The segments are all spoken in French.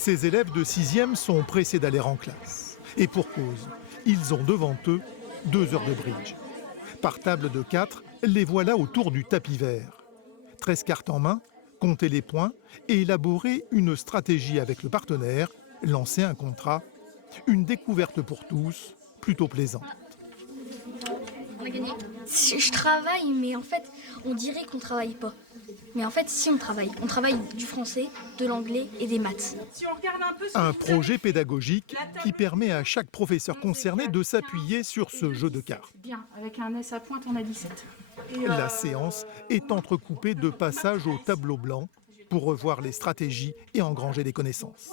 Ces élèves de 6e sont pressés d'aller en classe. Et pour cause, ils ont devant eux 2 heures de bridge. Par table de 4, les voilà autour du tapis vert. 13 cartes en main, compter les points et élaborer une stratégie avec le partenaire, lancer un contrat. Une découverte pour tous, plutôt plaisante. On a gagné. Je travaille, mais en fait, on dirait qu'on travaille pas. Mais en fait, si on travaille du français, de l'anglais et des maths. Si on regarde un peu Un projet pédagogique qui permet à chaque professeur concerné de s'appuyer sur ce jeu de cartes. Bien, avec un S à pointe, on a 17. La séance est entrecoupée de passages au tableau blanc pour revoir les stratégies et engranger des connaissances.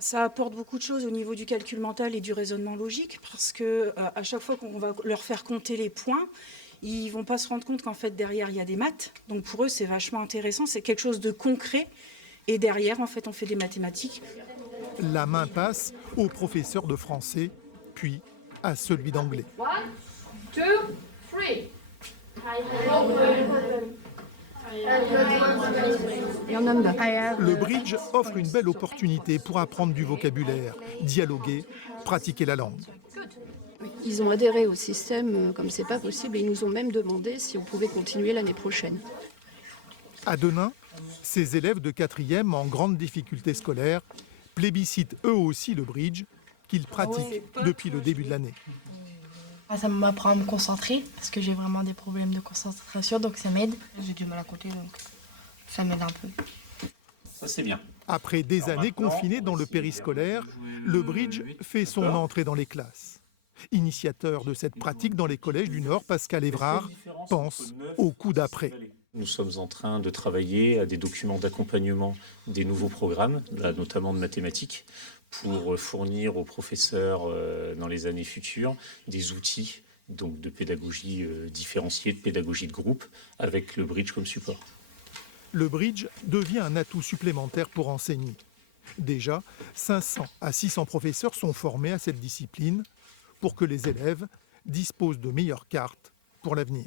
Ça apporte beaucoup de choses au niveau du calcul mental et du raisonnement logique parce que à chaque fois qu'on va leur faire compter les points, ils vont pas se rendre compte qu'en fait derrière il y a des maths. Donc pour eux c'est vachement intéressant, c'est quelque chose de concret et derrière en fait on fait des mathématiques. La main passe au professeur de français, puis à celui d'anglais. 1, 2, 3. Le bridge offre une belle opportunité pour apprendre du vocabulaire, dialoguer, pratiquer la langue. Ils ont adhéré au système comme c'est pas possible et ils nous ont même demandé si on pouvait continuer l'année prochaine. À Denain, ces élèves de 4e en grande difficulté scolaire plébiscitent eux aussi le bridge qu'ils pratiquent depuis le début de l'année. Ça m'apprend à me concentrer parce que j'ai vraiment des problèmes de concentration, donc ça m'aide. J'ai du mal à compter, donc ça m'aide un peu. Ça c'est bien. Après des années confinées dans le périscolaire, le bridge fait son entrée dans les classes. Initiateur de cette pratique dans les collèges du Nord, Pascal Évrard pense au coup d'après. Nous sommes en train de travailler à des documents d'accompagnement des nouveaux programmes, là, notamment de mathématiques, pour fournir aux professeurs dans les années futures des outils donc, de pédagogie différenciée, de pédagogie de groupe, avec le bridge comme support. Le bridge devient un atout supplémentaire pour enseigner. Déjà, 500 à 600 professeurs sont formés à cette discipline pour que les élèves disposent de meilleures cartes pour l'avenir.